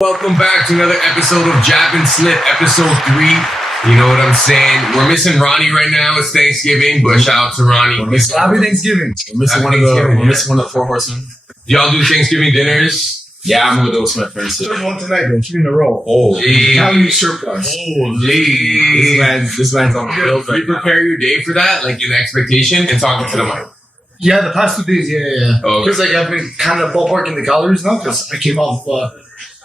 Welcome back to another episode of JabNSlip, episode 3. You know what I'm saying? We're missing Ronnie right now. It's Thanksgiving, but shout out to Ronnie. Happy Thanksgiving. We're missing one of the 4 horsemen. Y'all do Thanksgiving dinners? Yeah, I'm gonna do it with my friends. Third one tonight, bro. 3 in a row. Oh, Calorie surplus. Holy. This man's on the field right You prepare your day for that, like in expectation, and talking to the mic. Yeah, the past 2 days, yeah. Okay. Because I've been kind of ballparking the calories now because I came off,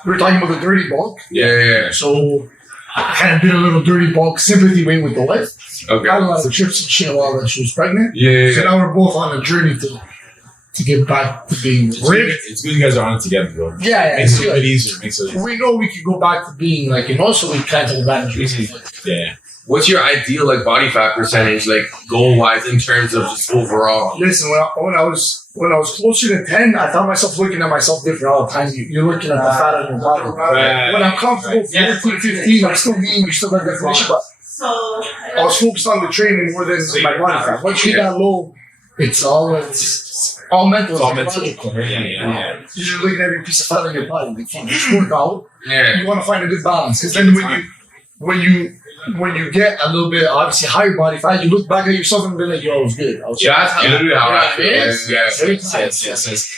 we were talking about the dirty bulk. Yeah. So I kind of did a little dirty bulk sympathy way with the wife. Okay. Got a lot of trips and shit while she was pregnant. Yeah. So now we're both on a journey to get back to being ripped. It's good you guys are on it together, bro. Yeah. Makes it a bit easier. We know we could go back to being like, so we kind of take advantage of it. Yeah. What's your ideal like body fat percentage, like goal wise, in terms of just overall? Listen, when I was closer to 10, I found myself looking at myself different all the time. You're looking at the fat on your body. Right. When I'm comfortable, 14, 15, I'm still lean. You still got definition, but I was focused on the training more than my body fat. Once you get that low, it's all mental. It's all mental. Yeah. You're just looking at every piece of fat on your body. Like, just work out. Yeah. You want to find a good balance, because then when you get a little bit, obviously, higher body fat, you look back at yourself and be like, yo, I was good. That's literally how I feel. Yes.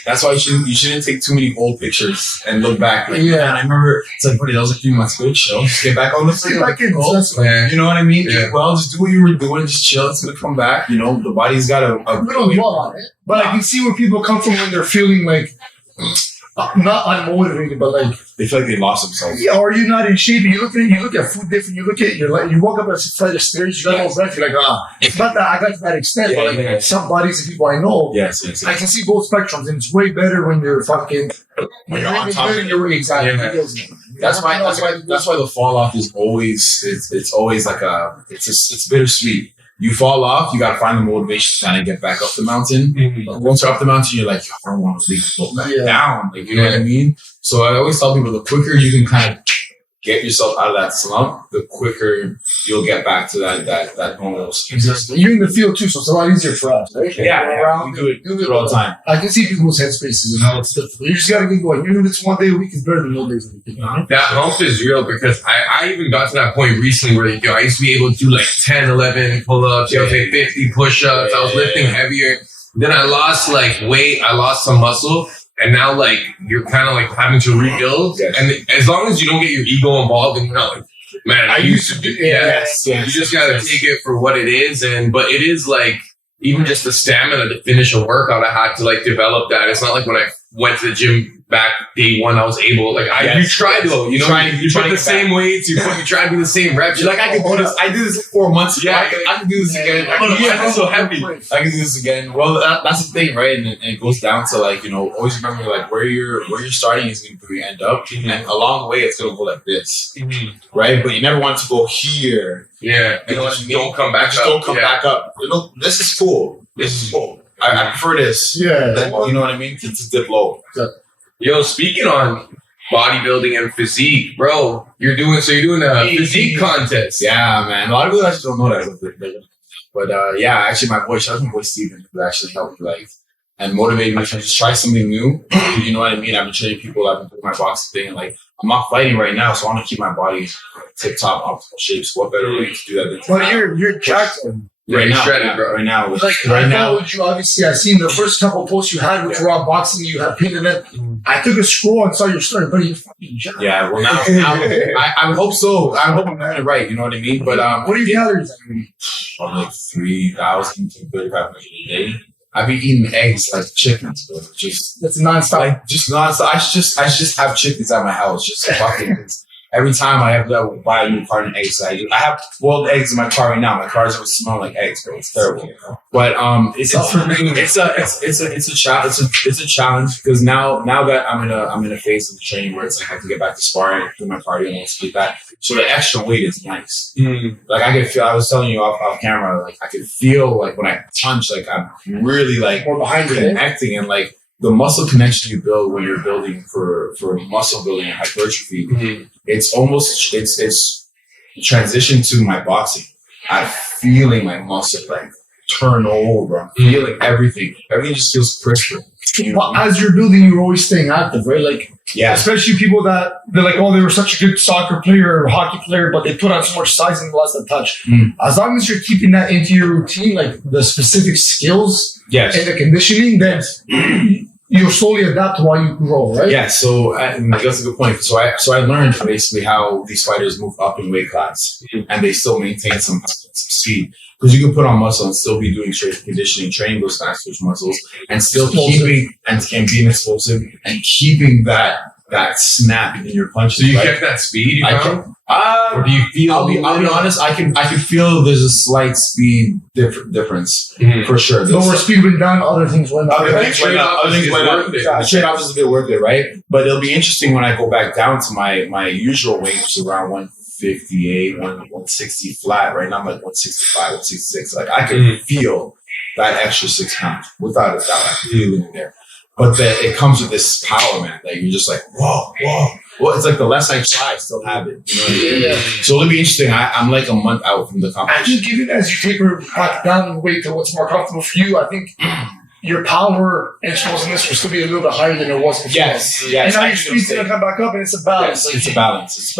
That's why you shouldn't take too many old pictures and look back. Like, Yeah. man, I remember it's like, buddy, that was a few months ago. Chill. Just get back on the field. Yeah. You know what I mean? Yeah. Well, just do what you were doing. Just chill. It's gonna come back. You know, the body's got a We don't dwell on it. But I can see where people come from when they're feeling like, not unmotivated, but like, they feel like they lost themselves. yeah, or you're not in shape. You look at food different. You look at you walk up a flight of stairs. You got no breath. You're like, it's not that I got to that extent, but like some bodies and people I know, Yes. I can see both spectrums, and it's way better when you're fucking when you're on on top of it. you're exactly. Yeah. That's why the fall off is always it's always like it's bittersweet. You fall off, you gotta find the motivation to kind of get back up the mountain. But once you're up the mountain, you're like, I don't want to leave, go back down. Like, you know what I mean? So I always tell people, the quicker you can kind of get yourself out of that slump, the quicker you'll get back to that normal. Exactly. You're in the field too, so it's a lot easier for us, right? Yeah. We do it all the time. I can see people's headspaces and how it's difficult. You just gotta get going. Even if it's one day a week, it's better than no days a week. That hump is real because I even got to that point recently where I used to be able to do like 10, 11 pull-ups, 50 push-ups. I was lifting heavier. Then I lost like weight. I lost some muscle. And now like you're kind of like having to rebuild. Yes. And as long as you don't get your ego involved and you're not like, man, I used to do Yes. You just gotta take it for what it is. But it is like even just the stamina to finish a workout, I had to like develop that. It's not like when I went to the gym back day one, I was able, like, you try though, you know, you put the same weights, you try to do the same reps. You're like, I can do this. I did this 4 months ago. I can do this again. I'm so happy. I can do this again. Well, that's the thing, right? And it goes down to like, you know, always remember like where you're starting is going to be where you end up. And along the way, it's going to go like this, right? But you never want to go here. Yeah. You know what I mean? Don't come back up. Don't come back up. You know, this is cool. This is cool. I prefer this. Yeah. Then, you know what I mean? To dip low. Yo, speaking on bodybuilding and physique, bro, you're doing a physique contest. Yeah, man. A lot of people actually don't know that. But yeah, actually, my boy Steven, who actually helped me, like, and motivated me to just try something new. You know what I mean? I've been training people. I've been doing my boxing thing, and like, I'm not fighting right now, so I want to keep my body tip top, optimal shape. So what better way to do that than But you're jacked. Right now, shredded, bro. Right now, Like, right I now. followed you, obviously, I seen the first couple posts you had, which were on boxing, you had pinned in it. I took a scroll and saw your story, but you're fucking jacked. Yeah, well now I hope so. I hope I'm doing it right. You know what I mean? But what are your calories? I'm like 3,000 to 3,500 a day. I've been eating eggs like chickens, bro. That's nonstop. Like just nonstop. I just have chickens at my house. Just fucking. Every time I have to buy a new carton of eggs, I have boiled eggs in my car right now. My car doesn't smell like eggs, bro. It's terrible. But it's a challenge because now that I'm in a phase of training where it's like I can get back to sparring, do my cardio, and sleep that. So the extra weight is nice. Like I could feel. I was telling you off camera, like I could feel like when I punch, like I'm really like more behind connecting and like. The muscle connection you build when you're building for muscle building and hypertrophy, it's transition to my boxing. I'm feeling my muscle like turn over. I'm feeling everything. Everything just feels crisper. Well, as you're building, you're always staying active, right? Like Yeah. Especially people that they're like, oh, they were such a good soccer player or hockey player, but they put on so much size and less than touch. As long as you're keeping that into your routine, like the specific skills and the conditioning, then you'll slowly adapt to why you grow, right? Yeah, so that's a good point. So I learned basically how these fighters move up in weight class and they still maintain some speed. Because you can put on muscle and still be doing straight conditioning, training those fast twitch muscles, and still keeping and being explosive and keeping that snap in your punches. So you kept that speed, you found? Or do you feel? I'll be honest. I can feel there's a slight speed difference for sure. Lower speed went down, other things went up. Other things went up. The trade-off is a bit worth it, right? But it'll be interesting when I go back down to my usual weight, which is around 158, 160 flat. Right now I'm like 165, 166. Like I can feel that extra 6 pounds without a doubt. I can feel it in there. But it comes with this power, man. Like you're just like, whoa. Well, it's like the less I try, I still have it. You know what I mean? Yeah. So it'll be interesting. I'm like a month out from the competition. I think even as you taper back down in weight to what's more comfortable for you, I think your power and explosiveness will still be a little bit higher than it was before. Yes. And now your speed's going to come back up, and it's a balance. Yes, it's a balance. It's a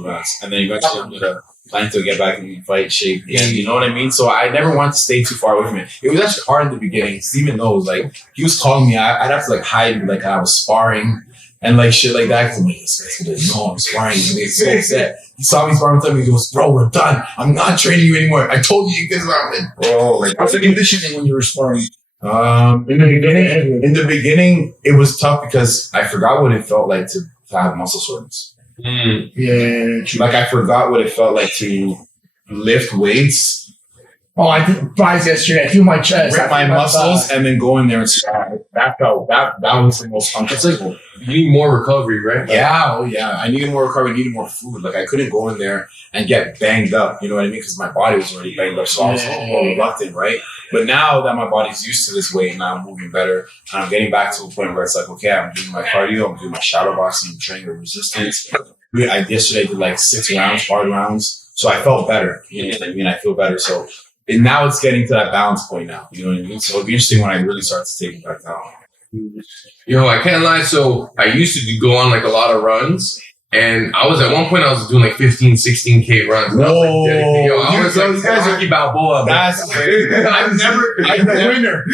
balance. And then eventually I'm going to plan to get back in fight shape again. You know what I mean? So I never wanted to stay too far away from it. It was actually hard in the beginning. Steven knows. Like, he was calling me. I'd have to, like, hide, like, I was sparring and, like, shit like that. Because I'm like, this guy's going to know I'm sparring. He's going to get so upset. He saw me sparring with him. He goes, bro, we're done. I'm not training you anymore. I told you get around it. Bro, like, what's the conditioning when you were sparring? In the beginning, it was tough because I forgot what it felt like to have muscle soreness. Yeah, true. Like I forgot what it felt like to lift weights. Oh, I did flies yesterday. I feel my chest, rip my muscles, and then go in there and start. That was the most uncomfortable. You need more recovery, right? Yeah. I needed more recovery. I needed more food. Like I couldn't go in there and get banged up. You know what I mean? Because my body was already banged up, so I was more reluctant, right? But now that my body's used to this weight, now I'm moving better, and I'm getting back to a point where it's like, okay, I'm doing my cardio, I'm doing my shadow boxing, I'm training the resistance. Yesterday I did like 6 rounds, hard rounds, so I felt better. You know what I mean? I feel better. So and now it's getting to that balance point now. You know what I mean? So it'll be interesting when I really start to take it back down. Yo, I can't lie. So I used to go on like a lot of runs. And I was at one point, I was doing like 15, 16K runs. Whoa. I was like, you guys are Balboa. That's crazy. I've never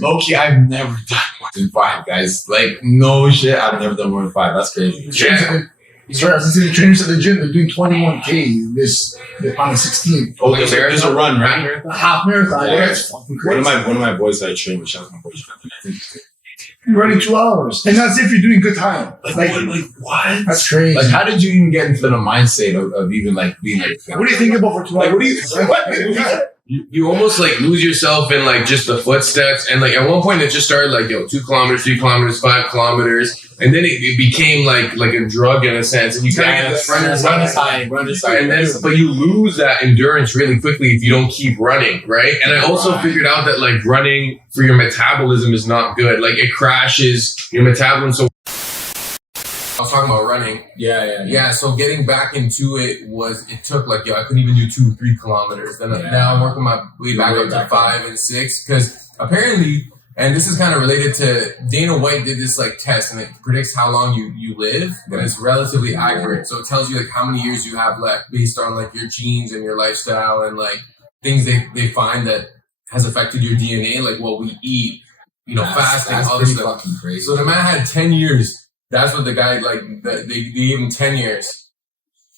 Low-key, I've never done more than 5, guys. Like, no shit, I've never done more than 5. That's crazy. Yeah. Sorry, I was listening to the trainers at the gym. They're doing 21K on the 16th. Oh, there's a run, right? A half marathon. Yeah, that's fucking crazy. One of my boys that I train with, shout out my boys. You're running 2 hours, and that's if you're doing good time. Like what? That's crazy. Like, how did you even get into the mindset of even like being like? What do you think about for 2 hours? Like, what do you? You almost like lose yourself in like just the footsteps, and like at one point it just started like 2 kilometers, 3 kilometers, 5 kilometers, and then it became like a drug in a sense, and you kind of get run aside, and then but you lose that endurance really quickly if you don't keep running, right? And I also figured out that like running for your metabolism is not good. Like it crashes your metabolism. So I was talking about running. Yeah. So getting back into it it took like, I couldn't even do 2 or 3 kilometers. Then now I'm working my way back up to 5 and 6. Because apparently, and this is kind of related to, Dana White did this like test and it predicts how long you live. And it's relatively accurate. So it tells you like how many years you have left based on like your genes and your lifestyle and like things they find that has affected your DNA, like what we eat, fasting, all this stuff. Crazy. So the man had 10 years. That's what the guy, like, they gave him 10 years.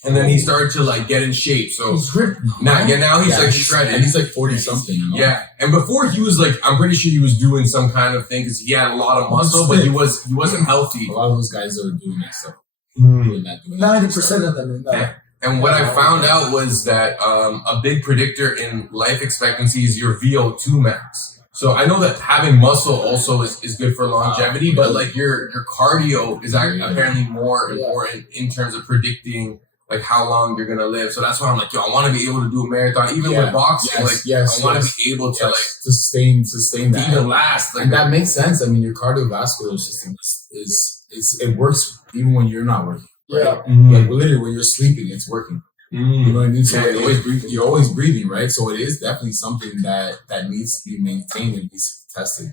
And then he started to, like, get in shape. So he's ripped now. Now he's, like, shredded. And he's, like, 40-something. Yeah. And before he was, like, I'm pretty sure he was doing some kind of thing because he had a lot of muscle, but he wasn't healthy. A lot of those guys are doing that stuff. 90% of them. And what I found out was that a big predictor in life expectancy is your VO2 max. So I know that having muscle also is good for longevity, but like your cardio is apparently more important in terms of predicting like how long you're gonna live. So that's why I'm like, I want to be able to do a marathon, even with boxing. I want to be able to like sustain that, even last. Like, and that makes sense. I mean, your cardiovascular system it works even when you're not working. Right? Yeah, like literally when you're sleeping, it's working. You know what I mean? So you're always breathing, right? So it is definitely something that needs to be maintained and needs to be tested.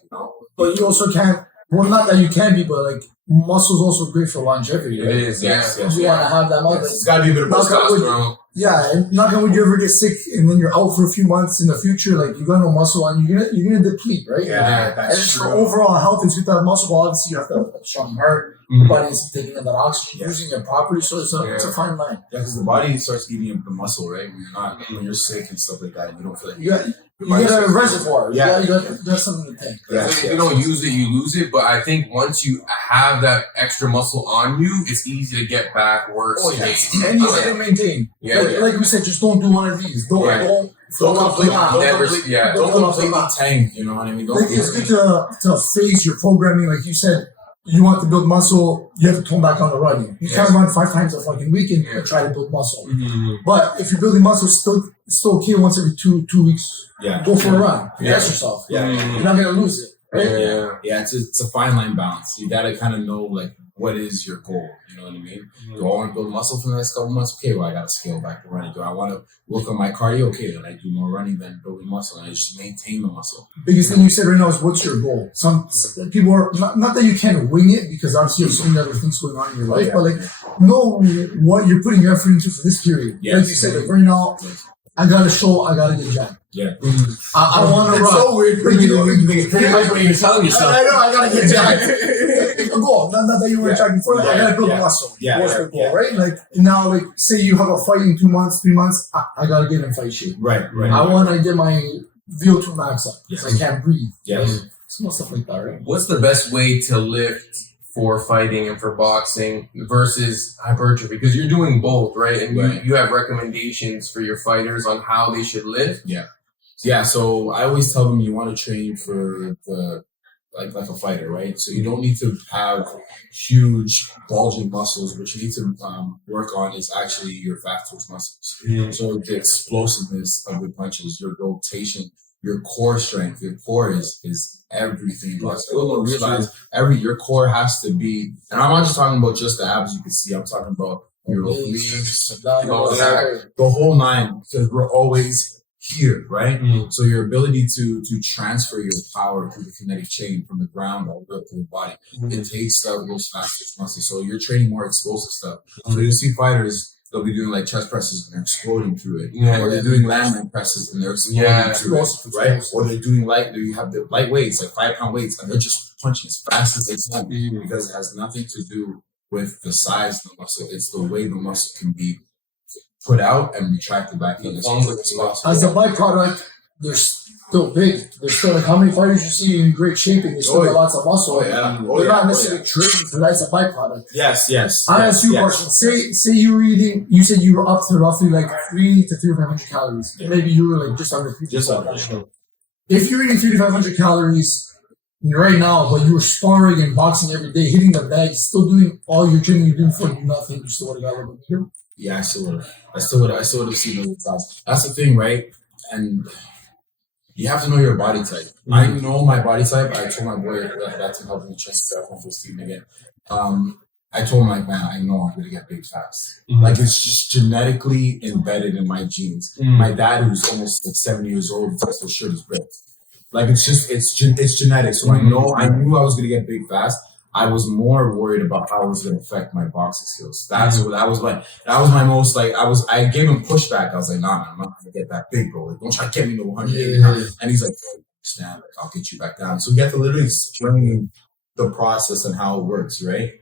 But you also can't Well, not that you can be, but like muscle's also great for longevity. Right? It is, yes. You want to have that muscle. It's got to be a bit of testosterone. Yeah, and not when you ever get sick and then you're out for a few months in the future, like you got no muscle on, you're gonna deplete, right? Yeah, that's and true. For overall health, it's good to have muscle. Well, obviously, you have to have a strong heart. Your body is taking in that oxygen, using it properly, so it's a fine line. Yeah, because the body starts eating up the muscle, right? When you're sick and stuff like that, you don't feel like you get a reservoir. Yeah, you got something to tank. Yeah, if you don't use it, you lose it. But I think once you have that extra muscle on you, it's easy to get back worse. Oh, yeah. And easy to maintain. Yeah, like we said, just don't do one of these. Don't completely tank. You know what I mean? It's good to phase your programming, like you said. You want to build muscle, you have to tone back on the running. You can't run 5 times a fucking week and try to build muscle. Mm-hmm. But if you're building muscle, it's still okay once every two weeks. Yeah. Go for a run. Test yourself. Yeah. You're not going to lose it. Right? Yeah. It's a fine line balance. You got to kind of know, like, what is your goal? You know what I mean? Do I want to build muscle for the next couple months? Okay, well, I got to scale back to running. Do I want to work on my cardio? Okay, then I do more running than building muscle, and I just maintain the muscle. Biggest thing you said right now is, what's your goal? Some people are, not that you can't wing it, because obviously you have so many other things going on in your life, but like, know what you're putting your effort into for this period. Like you said, like right now, I got a show, I got to get jacked. Yeah. I want to run. It's so weird. It's pretty much what you're telling yourself. I know, I got to get jacked. A goal. Not that you were jacked before. I got to build muscle. Yeah. What's the goal, right? Like, now, like, say you have a fight in 2 months, 3 months, I got to get in fight shape. Right. I want to get my VO2 max up because I can't breathe. Yes. Small stuff like that, right? What's the best way to lift for fighting and for boxing versus hypertrophy? Because you're doing both, right? And you have recommendations for your fighters on how they should lift. Yeah, so I always tell them you want to train for the like a fighter, right? So you don't need to have huge bulging muscles. What you need to work on is actually your fat twitch muscles. So the explosiveness of your punches, your rotation, your core strength. Your core is everything. Your core has to be, and I'm not just talking about just the abs you can see. I'm talking about your obliques, the whole nine, because we're always here, right? So your ability to transfer your power through the kinetic chain from the ground all the way up to the body, it takes those fast twitch muscles. So you're training more explosive stuff. So you see fighters, they'll be doing like chest presses and they're exploding through it, or they're doing landline presses and they're exploding through it, right? Or they're doing you have the light weights, like 5-pound weights, and they're just punching as fast as they can, because it has nothing to do with the size of the muscle. It's the way the muscle can be put out and retracted back in. As a byproduct, they're still big. They're still, like, how many fighters you see in great shape and they still got lots of muscle. They're not necessarily training for that. It's a byproduct. Yes. I ask you a question. Say you were eating, you said you were up to roughly like 300 to 3,500 calories. Maybe you were like just under 3,500. If you're eating 3,500 calories right now, but you were sparring and boxing every day, hitting the bag, still doing all your training you're doing for nothing, you still would have got a little bit bigger? Yeah, I still would have seen the results. That's the thing, right? And you have to know your body type. I know my body type. I told my boy that's helping me train for Steven again. I told him, like, man, I know I'm gonna get big fast. Like, it's just genetically embedded in my genes. My dad, who's almost like 70 years old, for sure is ripped. Like, it's genetic. So I knew I was gonna get big fast. I was more worried about how it was going to affect my boxing skills. That was my most, like, I gave him pushback. I was like, nah, I'm not going to get that big, bro. Like, don't try to get me to 100. And he's like, stand, like, I'll get you back down. So we have to literally explain the process and how it works, right?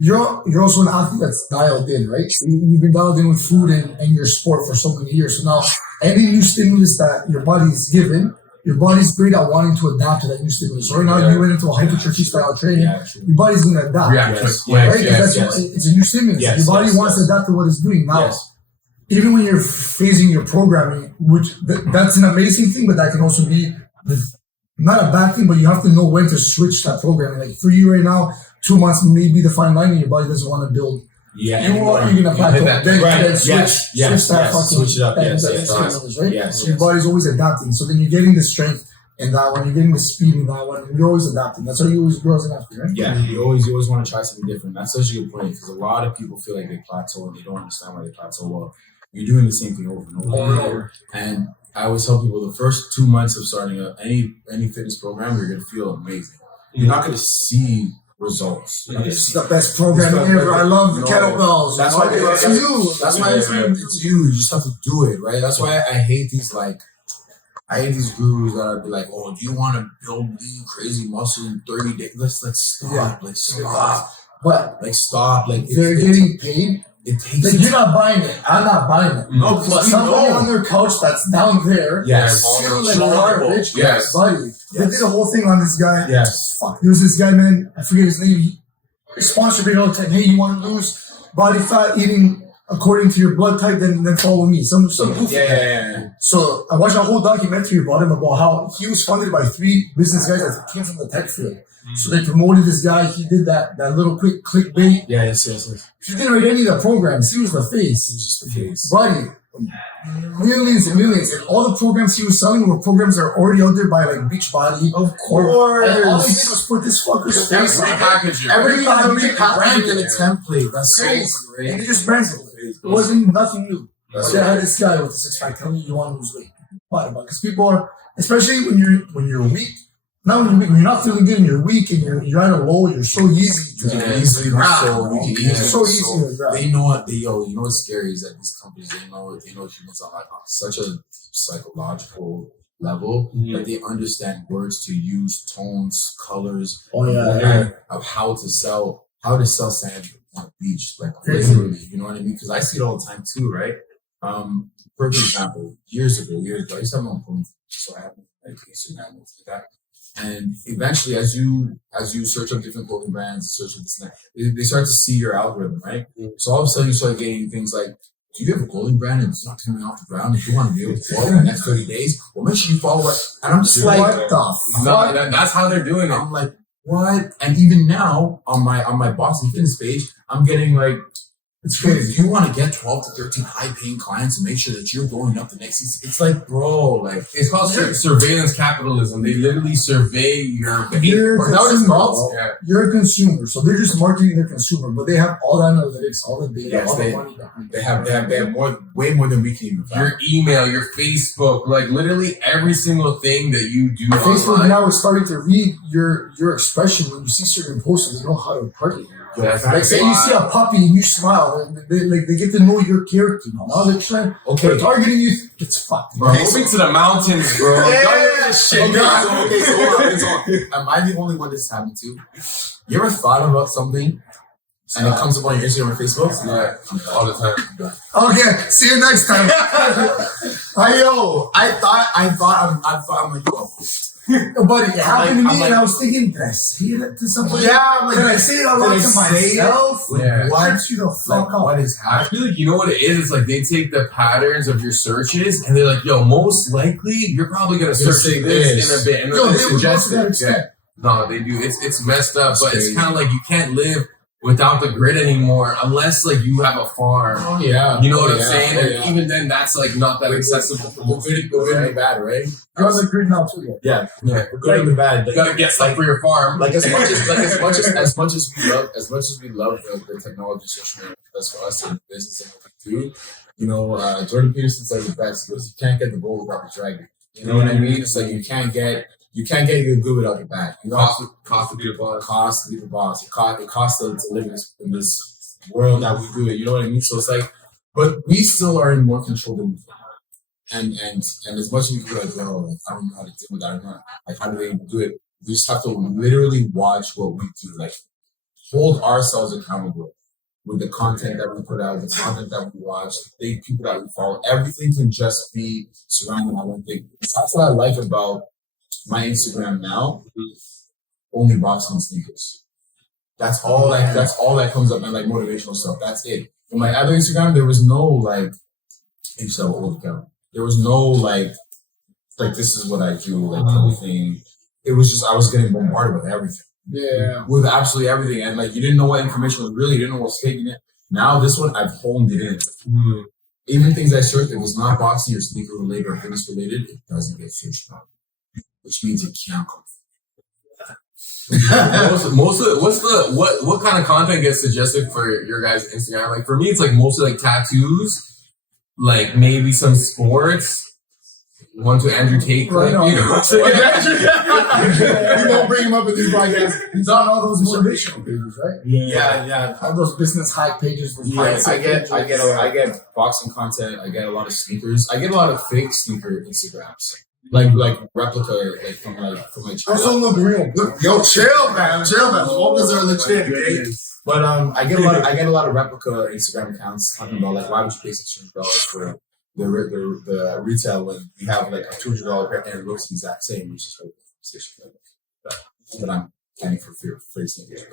You're also an athlete that's dialed in, right? So you've been dialed in with food and your sport for so many years. So now any new stimulus that your body's given, your body's great at wanting to adapt to that new stimulus. So right now, you went into a hypertrophy style training. Your body's going to adapt. It's a new stimulus. Your body wants to adapt to what it's doing. Now, even when you're phasing your programming, which that's an amazing thing, but that can also be not a bad thing, but you have to know when to switch that programming. Like for you right now, 2 months may be the fine line and your body doesn't want to build. You're going to plateau. Then switch that fucking switch it up. Right? So your body's always adapting. So then you're getting the strength in that one, you're getting the speed in that one, and you're always adapting. That's how you always grow as an athlete, right? Yeah, you always want to try something different. That's such a good point, because a lot of people feel like they plateau and they don't understand why they plateau. Well, you're doing the same thing over and over. And I always tell people the first 2 months of starting any fitness program, you're going to feel amazing. you're not going to see results. This is the best program ever. I love the kettlebells. That's why it's you. That's why it's you. You just have to do it, right? That's why I hate these gurus that are like, oh, do you want to build lean crazy muscle in 30 days? Let's stop. Yeah. Let's stop. But stop. They're getting paid. It takes. You're not buying it. I'm not buying it. No, because somebody on their couch that's down there. Yes. Garbage. Yes. Buddy. They did a whole thing on this guy. Yes. Fuck. There was this guy, man. I forget his name. He sponsored me all the time. Hey, you want to lose body fat eating according to your blood type? Then follow me. Some goofy. Yeah. So I watched a whole documentary about him, about how he was funded by 3 business guys that came from the tech field. So they promoted this guy. He did that little quick clickbait. Yes. He didn't write any of the programs. He was the face. He was just the face. Buddy, millions and millions. And all the programs he was selling were programs that are already out there by like Beachbody. Of course. And all they did was put this fucker's face. Everything had a repackaging in a template. That's crazy. So great. And they just branded it. It wasn't nothing new. But I had this guy with a 6-pack telling you want to lose weight. Because people are, especially when you're weak. Not when you're not feeling good and you're weak and you're at a low, you're so easy to easily grab. So easy to grab. They know what you know what's scary is that these companies they know humans are like on such a psychological level that they understand words to use, tones, colors, of how to sell sand on a beach, like literally, you know what I mean? Because I see it all the time too, right? For example, years ago, I used to have my own phone, so I have like Instagram and stuff like that. And eventually, as you search up different clothing brands, search up this and that, they start to see your algorithm, right? So all of a sudden, you start getting things like, do you have a clothing brand and it's not coming off the ground? If you want to be able to follow in the next 30 days, well, make sure you follow it. And I'm just like, what the fuck? That's how they're doing it. I'm like, what? And even now, on my Boston Fitness page, I'm getting like, it's crazy. You want to get 12 to 13 high-paying clients and make sure that you're going up the next season. It's like, bro, like it's called surveillance capitalism. They literally survey your behavior. Yeah. You're a consumer, so they're just marketing their consumer, but they have all the analytics, all the data, all the money behind it. They have way more than we can even find. Your email, your Facebook, like literally every single thing that you do. Facebook now is starting to read your expression when you see certain posts, and they know how to target you. Like say you see a puppy and you smile, and they get to know your character now. They're trying, they're targeting you. It's fucked, bro. Moving to the mountains, bro. Okay, so hold on. Am I the only one this happened to? You ever thought about something and it comes up on your Instagram or Facebook? Yeah, all the time. Okay, see you next time. I thought I'm like, yo. Buddy, it happened to me, and I was thinking, did I say it to somebody? Yeah, I'm like, did I say it out loud to myself? Yeah. What? You the fuck up? What is happening? I feel like you know what it is? It's like they take the patterns of your searches and they're like, yo, most likely you're probably gonna search this in a bit. And they suggest it. Yeah. No, they do. It's messed up, but it's kind of like you can't live without the grid anymore unless like you have a farm. Oh yeah. You know what I'm saying? And even then that's like not that accessible for most people. Good and bad, right? You're on the grid now too. Yeah. Good and bad. You gotta get stuff for your farm. Like as much as we love the technology, social media that's for us in business and what we do, you know, Jordan Peterson said it best. He goes, you can't get the gold without the dragon. You know what I mean? It's like you can't get your good without your bad. You know, Cost to be a boss. Cost to be the boss. It costs to live in this world that we do it. You know what I mean? So it's like, but we still are in more control than we think. And as much as we feel like, yo, I don't know how to deal with that or not. Like, how do they do it? We just have to literally watch what we do. Like, hold ourselves accountable with the content that we put out, the content that we watch, the people that we follow. Everything can just be surrounded by one thing. That's what I like about my Instagram now. Only boxing sneakers. That's all that comes up, and like motivational stuff. That's it. On my other Instagram, there was no like, I used to have an old account. There was no like this is what I do, like everything. It was just I was getting bombarded with everything. Yeah. With absolutely everything. And like you didn't know what information was really, you didn't know what was taking it. Now this one I've honed it in. Even things I searched, if it's not boxing or sneaker related or fitness related, it doesn't get searched about. Which means it can't come. What kind of content gets suggested for your guys' Instagram? Like for me, it's like mostly like tattoos, like maybe some sports, one to Andrew Tate. Right, You know, we won't bring him up in these podcasts. He's on all those motivational pages, right? Yeah. All those business hype pages. I get boxing content. I get a lot of sneakers. I get a lot of fake sneaker Instagrams. Like replica, like from Those don't look real. Yo, chill, man. Walkers are legit, okay? But I get a lot of replica Instagram accounts talking about like, why would you pay $600 for the retail when you have like a $200 pair and it looks the exact same? It's just like but I'm planning for free sneakers.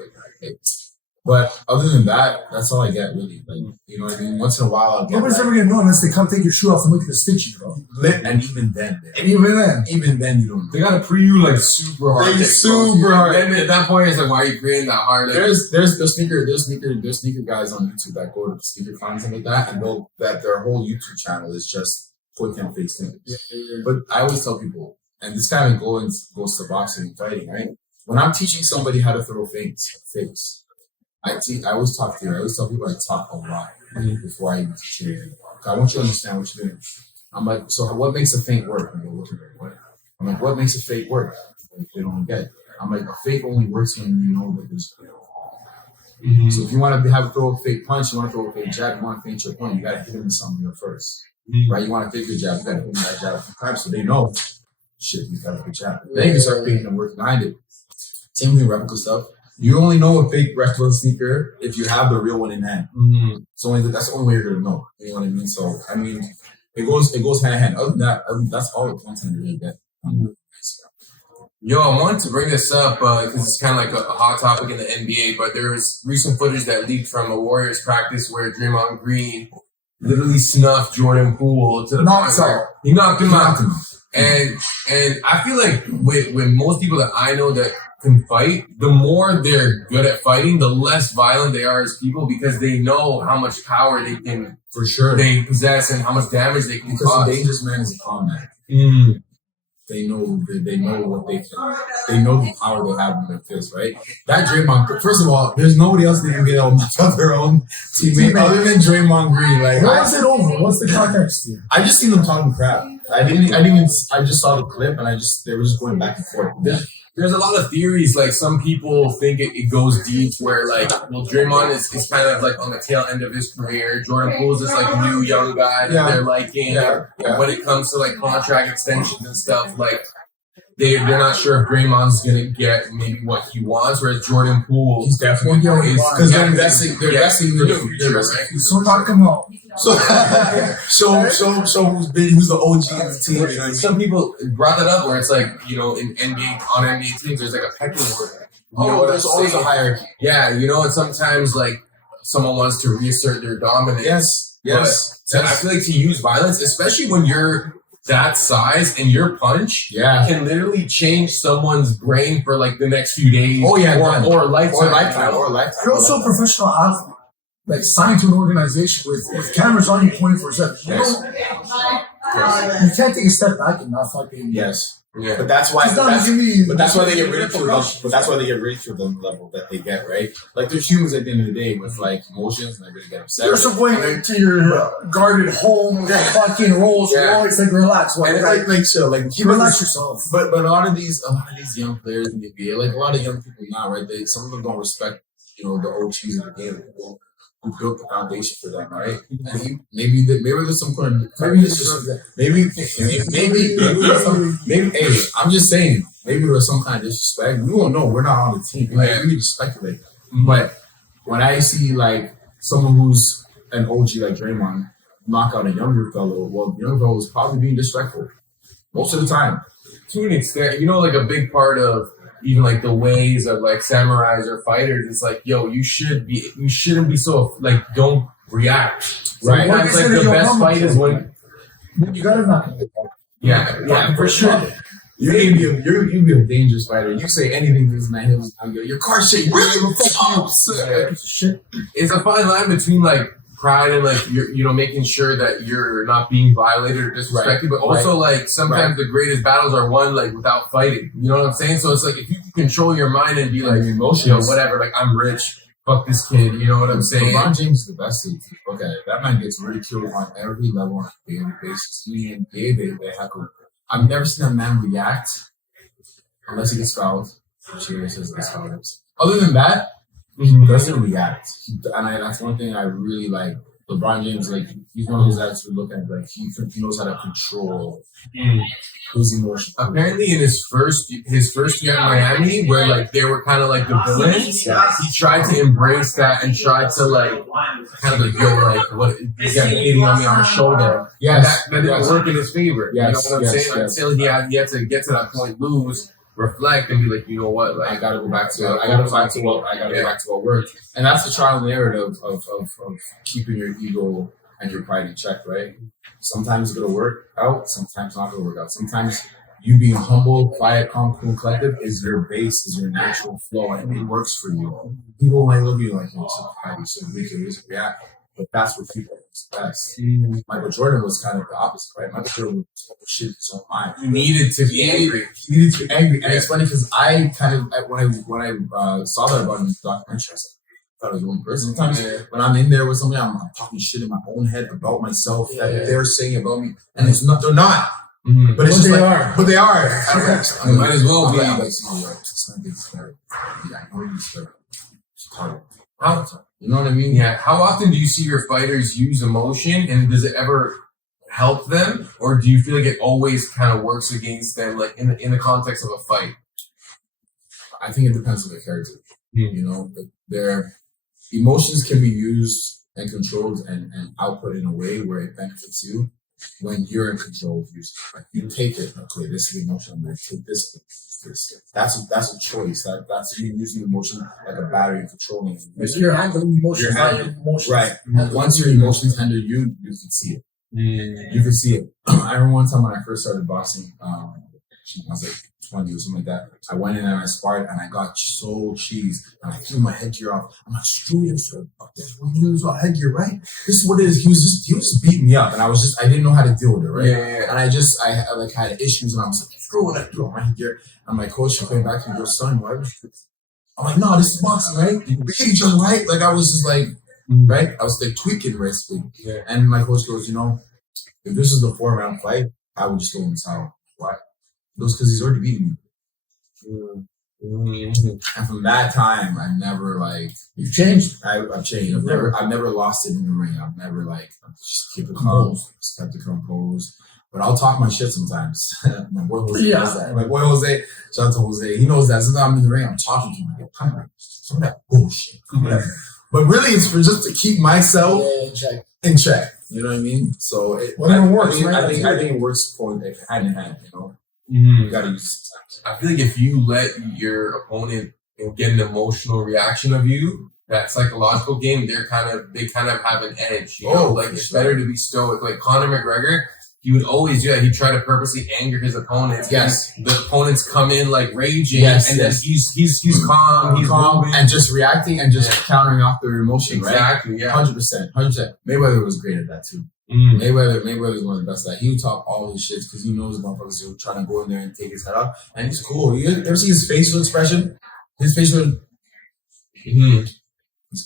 But other than that, that's all I get really. Like, you know what I mean? Once in a while, I'll get nobody's ever gonna know unless they come take your shoe off and look at the stitching, bro. And even then, you don't know. they gotta pre you like super hard. Super hard. And at that point, it's like, why are you creating that hard? Like, there's sneaker guys on YouTube that go to the sneaker cons and like that, and that their whole YouTube channel is just quick and fake sneakers. But I always tell people, and this kind of goes to boxing and fighting, right? When I'm teaching somebody how to throw fakes, I always talk people I talk a lot before I even teach anything. I want you to understand what you're doing. I'm like, so what makes a feint work? And they're looking at what? I'm like, what makes a fake work? Like, they don't get it. I'm like, a fake only works when you know that there's So if you want to throw a fake punch, you want to throw a fake jab, you want to feint your point, you got to hit him with something here first. Right? You want to fake your jab, you got to hit him with that jab a few times so they know, shit, he's got a good jab. Then you can start feinting and work behind it. Same with replica stuff. You only know a fake replica sneaker if you have the real one in hand. So that's the only way you're gonna know. You know what I mean? So I mean, it goes hand in hand. Other than that, that's all the content you really get. Yo, I wanted to bring this up because it's kind of like a hot topic in the NBA. But there was recent footage that leaked from a Warriors practice where Draymond Green literally snuffed Jordan Poole to the point where he knocked him out. And I feel like with most people that I know that can fight, the more they're good at fighting, the less violent they are as people because they know how much power they can they possess and how much damage they can cause. The dangerous man is a calm man. They know what they can. They know the power they have in their fists, right? That Draymond, first of all, there's nobody else in the NBA that will knock out their own teammate other than Draymond Green. Like, what's it over? What's the context here? I just seen them talking crap. I just saw the clip and they were just going back and forth. There's a lot of theories, like some people think it goes deep where like, well, Draymond is kind of like on the tail end of his career. Jordan Poole is this like new young guy that they're liking. When it comes to like contract extensions and stuff, like they're not sure if Draymond's gonna get maybe what he wants, whereas Jordan Poole he's definitely because they're investing in the future, right? So talk about So who's the OG of the team? You know what I mean? Some people brought that up where it's like, you know, in NBA teams, there's like a pecking order. There's always a hierarchy. Yeah, you know, and sometimes like someone wants to reassert their dominance. Yes. But I feel like to use violence, especially when you're that size and your punch can literally change someone's brain for like the next few days. Or a lifetime. You're also a professional athlete. Like signed to an organization with cameras on you 24/7. You can't take a step back and not fucking. Yes. Yeah. But that's why. But that's why they get ridiculed. But that's why they get ridiculed on the level that they get, right? Like there's humans at the end of the day with like emotions, and they're gonna get upset. You're supposed to your guarded home with fucking Rolls Royce. Like relax, relax yourself. But a lot of these young players in the NBA, like a lot of young people now, right? Some of them don't respect, you know, the OGs of the game. Who built the foundation for them, right? And maybe there's some kind of maybe. Hey, I'm just saying, maybe there's some kind of disrespect. We won't know. We're not on the team. We need to speculate. But when I see like someone who's an OG like Draymond knock out a younger fellow, well, the younger fellow is probably being disrespectful most of the time. To an extent, you know, like a big part of even like the ways of like samurais or fighters, it's like, yo, you shouldn't be so like, don't react. Right. Sometimes like the best fight is when you gotta knock it. Yeah, for sure. You'd be a dangerous fighter. You say anything to this man, your car shake. It's a fine line between like pride and like you're making sure that you're not being violated or disrespected, but also like sometimes the greatest battles are won like without fighting. You know what I'm saying? So it's like if you can control your mind and be like emotional, whatever, like I'm rich, fuck this kid. You know what I'm saying? LeBron James is the best. Okay, that man gets ridiculed on every level on a daily basis. Me and David, they heckle I've never seen a man react unless he gets fouled. Cheers says gets fouled. Other than that, he doesn't react. That's one thing I really like. LeBron James, like, he's one of those guys who look at, like, he knows how to control his emotions. Apparently, in his first year in Miami, where like they were kind of like the villains, he tried to embrace that and tried to like kind of like, yo, like, what you got hitting on me on my shoulder. Yeah, that didn't work in his favor. You know what I'm saying? Until he had to get to that point, lose, reflect, and be like, you know what, like, I gotta go back to what worked. And that's the trial and error of keeping your ego and your pride in check, right? Sometimes it's gonna work out, sometimes not gonna work out. Sometimes you being humble, quiet, calm, cool, collective is your base, is your natural flow, and it works for you. People might look at you like, you're so quiet, you're so weak, you're so react. But that's what people do best. Michael Jordan was kind of the opposite, right? Michael Jordan was talking shit in his own mind. He needed to be angry. And it's funny because I kind of, when I saw that about him in the documentary, I was like, I thought I was one person. Sometimes when I'm in there with somebody, I'm talking shit in my own head about myself that they're saying about me. And it's not, they're not. But it's just they are. But they are. I might as well be. Like, it's not getting started. Yeah, I know you started. It's hard. You know what I mean? Yeah. How often do you see your fighters use emotion, and does it ever help them, or do you feel like it always kind of works against them, like in the context of a fight? I think it depends on the character. You know, their emotions can be used and controlled and output in a way where it benefits you when you're in control of using it. Like, you take it. Okay, this is emotion. I'm going to take this. That's a choice. That's you using emotion like a battery and controlling it. You're handling emotions. Right. Once your emotions handle you, you can see it. You can see it. I remember one time when I first started boxing, I was like 20 or something like that. I went in and I sparred and I got so cheesed and I threw my headgear off. I'm like, screw you, fuck this. What do you lose about headgear, right? This is what it is. He was just beating me up and I didn't know how to deal with it, right? Yeah. And I like had issues and I was like, screw what I threw on my headgear. And my coach came back and goes, son, why would you? I'm like, no, this is boxing, right? We hit each other, right? Like I was just like, right? I was like tweaking basically. Yeah. And my coach goes, you know, if this is the 4-round fight, I would just go in the towel. Why? It was because he's already beaten me. And from that time, I never like. You've changed. I've changed. I've never lost it in the ring. I've never like just keep it composed, just kept it composed. But I'll talk my shit sometimes. My boy Jose knows that. My boy Jose, shout out to Jose. He knows that. Sometimes I'm in the ring, I'm talking to him. I get like, some of that bullshit. But really, it's for just to keep myself in check. You know what I mean? So whatever works. I think it works for hand in hand. You know, you gotta use it sometimes. I feel like if you let your opponent get an emotional reaction of you, that psychological game, they kind of have an edge. You know, like it's better to be stoic. Like Conor McGregor, he would always do that. He'd try to purposely anger his opponents. Yes. The opponents come in like raging, then he's calm. He's moving and just reacting and just countering off their emotion. Exactly. Right? Yeah. 100%. Mayweather was great at that too. Mayweather is one of the best at that. He would talk all his shit because he knows the motherfuckers who are trying to go in there and take his head off. And he's cool. You ever see his facial expression? His facial. He's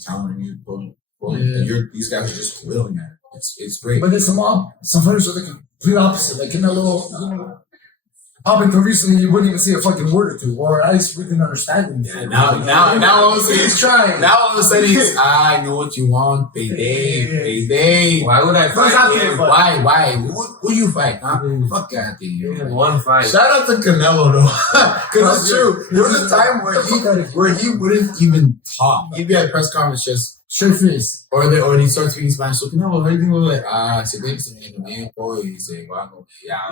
countering you, pulling. And these guys are just willing at it. It's great. But there's some fighters are the complete opposite. Like in a little up until recently, you wouldn't even see a fucking word or two, or at least we didn't understand him. Yeah, now all of a sudden he's trying. Now all of a sudden he's, I know what you want, baby. Why would I fight him? Why? Who you fight? Fuck out there. One fight. Shout out to Canelo though, because it's true. There was a time where he wouldn't even talk. He'd be at a press conference just. Straight face. Or he starts speaking Spanish. So, Canelo, how do you think about se ve bien, boy, se va,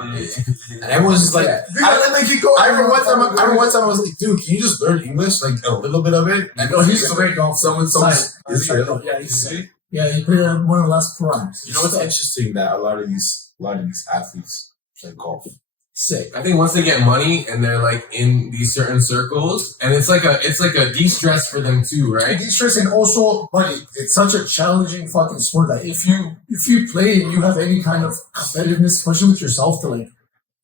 and everyone's just like, I remember one time I was like, dude, can you just learn English, like a little bit of it? And he's great golf. Someone. Yeah, he played one of the last primes. You know what's interesting that a lot of these athletes play golf. Sick. I think once they get money and they're like in these certain circles, and it's like a de-stress for them too, right? De-stress, and also, but it's such a challenging fucking sport that if you play and you have any kind of competitiveness, especially with yourself, to like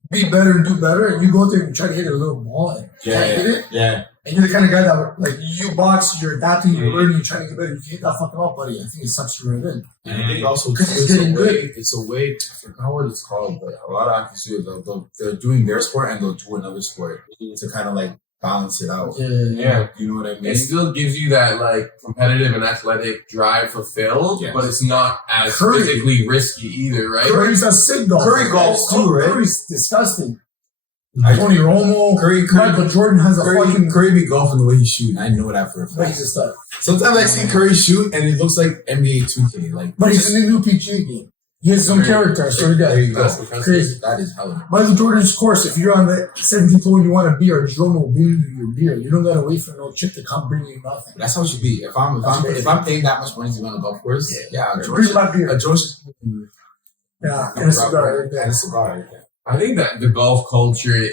be better and do better, and you go out there and try to hit a little ball and hit it. Yeah. And you're the kind of guy that, like, you box, you're adapting, you're learning, you're trying to get better. You can hit that fucking up, buddy. I think it sucks you right in. And I think also, it's a way, I forgot what it's called, but a lot of athletes do, they're doing their sport and they'll do another sport to kind of like balance it out. Yeah. You know what I mean? It still gives you that like competitive and athletic drive fulfilled, but it's not as physically risky either, right? Curry's a sick dog. Curry golfs too, right? Curry's disgusting. Tony Romo, Michael Jordan has a fucking... Curry be golfing the way he shoot. I know that for a fact. He's a stud. Sometimes I see Curry shoot and it looks like NBA 2K. Like, but he's in the new PGA game. He has some character, I swear to God. There you go. Crazy. That is hella. Michael Jordan's course, if you're on the 17th hole and you want a beer, Jerome will bring you your beer. You don't gotta wait for no chick to come bring you nothing. That's how it should be. If I'm paying that much money to be on the golf course, bring my beer. A George. Yeah, and a cigar right there. And a cigar right there. I think that the golf culture,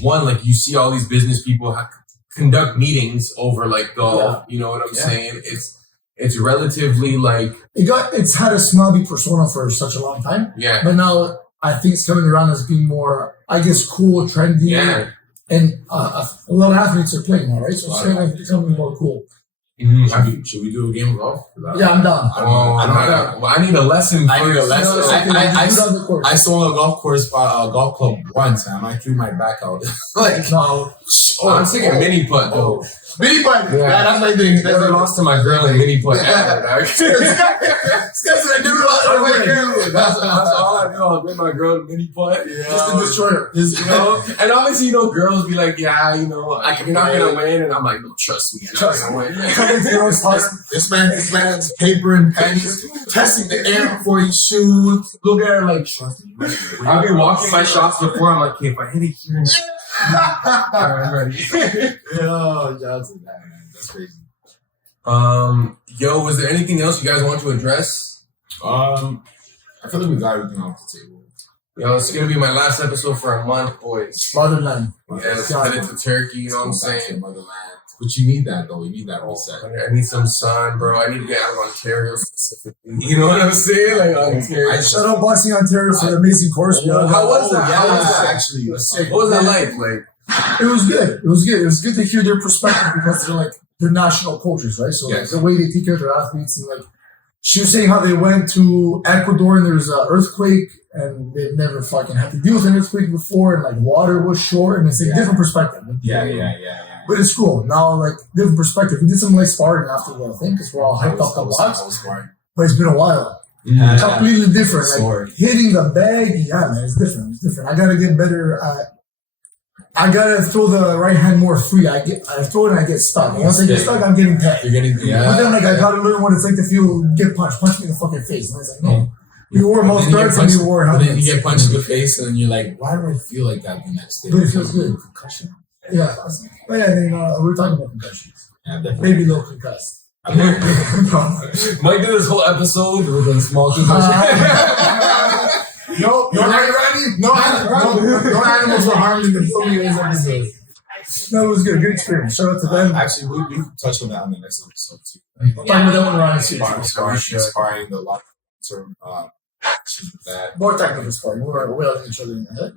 one, like you see all these business people conduct meetings over like golf. You know what I'm saying? It's relatively like it's had a snobby persona for such a long time. Yeah. But now I think it's coming around as being more, I guess, cool, trendy. Yeah. And a lot of athletes are playing now, right? So it's kind of becoming more cool. Mm-hmm. Should we do a game of golf? Yeah, I'm down. I need a lesson. I saw a golf course, golf club once, and I threw my back out. Like, no. I'm thinking mini putt though. Mini putt? Yeah, that's my thing. Never lost to my girl in mini putt. That's all I do. I'll get my girl in mini putt. Just to destroy her. And obviously, girls be like, yeah, you're not gonna win, and I'm like, no, trust me, you're not gonna win. This man's paper and pennies, testing the air before he shoots. Look at her like, trust me. I've been walking my shots before. I'm like, okay, if I hit it here, I'm ready. Yo, Johnson, man, that's crazy. Was there anything else you guys want to address? I feel like we got everything off the table. Yo, it's gonna be my last episode for a month, boys. Motherland. Yeah, let's head into Turkey. You know what I'm saying? Motherland. But you need that though. You need that reset. I need some sun, bro. I need to get out of Ontario specifically. You know what I'm saying? Like Ontario. Shout out Boxing Ontario for the amazing course. How was that? How was that actually? What was that like? It was good. It was good. It was good to hear their perspective because they're national coaches, right? So the way they take care of their athletes and she was saying how they went to Ecuador and there was an earthquake and they've never fucking had to deal with an earthquake before and water was short and it's a different perspective. Yeah. But it's cool. Now, different perspective. We did some sparring after the thing because we're all hyped up the box. But it's been a while. Yeah. Completely different. Hitting the bag, man, it's different. I gotta get better at. I gotta throw the right hand more free. I throw it and I get stuck. Once I get stuck, I'm getting tapped. But then I gotta learn what it's like to get punched. Punch me in the fucking face. And I was like, no. You wore most darts and you wore helmets. Then you get punched in the face and then you're like, why do I feel like that the next day? But it feels good. Concussion. Yeah. But yeah, then we're talking about concussions. Yeah, definitely. Maybe a little concussed. Mike did this whole episode with a small concussion. No animals were harmed in the filming of this episode. No, it was good. Good experience. Shout out to them. Actually, we touch on that on the next episode too. Talking about that one around sparring the long term that. More technical sparring. We're wailing each other in the head.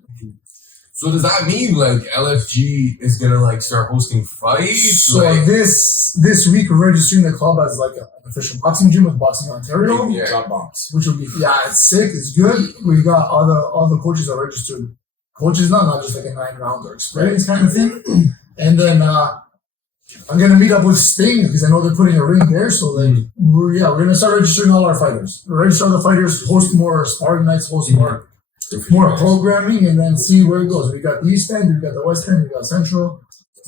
So does that mean LFG is gonna start hosting fights? So this week we're registering the club as an official boxing gym with Boxing Ontario. Job bombs. Which will be it's sick, it's good. We got all the coaches are registered coaches now, not just a 9-round or experience kind of thing. And then I'm gonna meet up with Sting because I know they're putting a ring there. So we're gonna start registering all our fighters. We'll register all the fighters, host more sparring nights, host more programming, and then see where it goes. We got the East End, we got the West End, we got Central.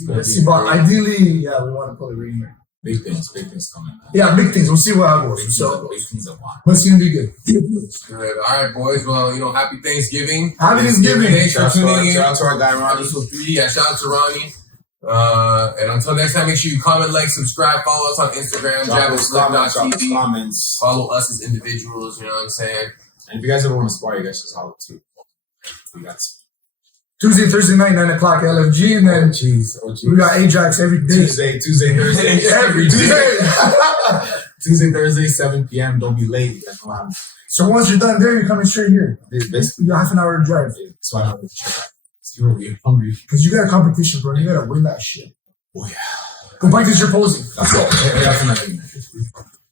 Let's see, but ideally, we want to put a ring here. Big things coming. Yeah, big things. We'll see what happens. So, big things are but it's gonna be good. Good. All right, boys. Well, happy Thanksgiving. Happy Thanksgiving. Thanks for tuning in. Shout out to our guy Ronnie. Episode 3. Yeah, shout out to Ronnie. And until next time, make sure you comment, subscribe, follow us on Instagram, JabNSlip.tv. Comments. Follow us as individuals. You know what I'm saying? And if you guys ever want to spar, you guys just holler too. We got Tuesday, Thursday night, 9 o'clock LFG, and then we got Ajax every day. Tuesday, Thursday, every day. Tuesday, Thursday, 7 p.m. Don't be late. That's what happens. So once you're done there, you're coming straight here. Basically, you got half an hour to drive. So I have to check out. You're hungry. Because you got a competition, bro. You got to win that shit. Oh yeah. Go practice your posing. That's all. Definitely.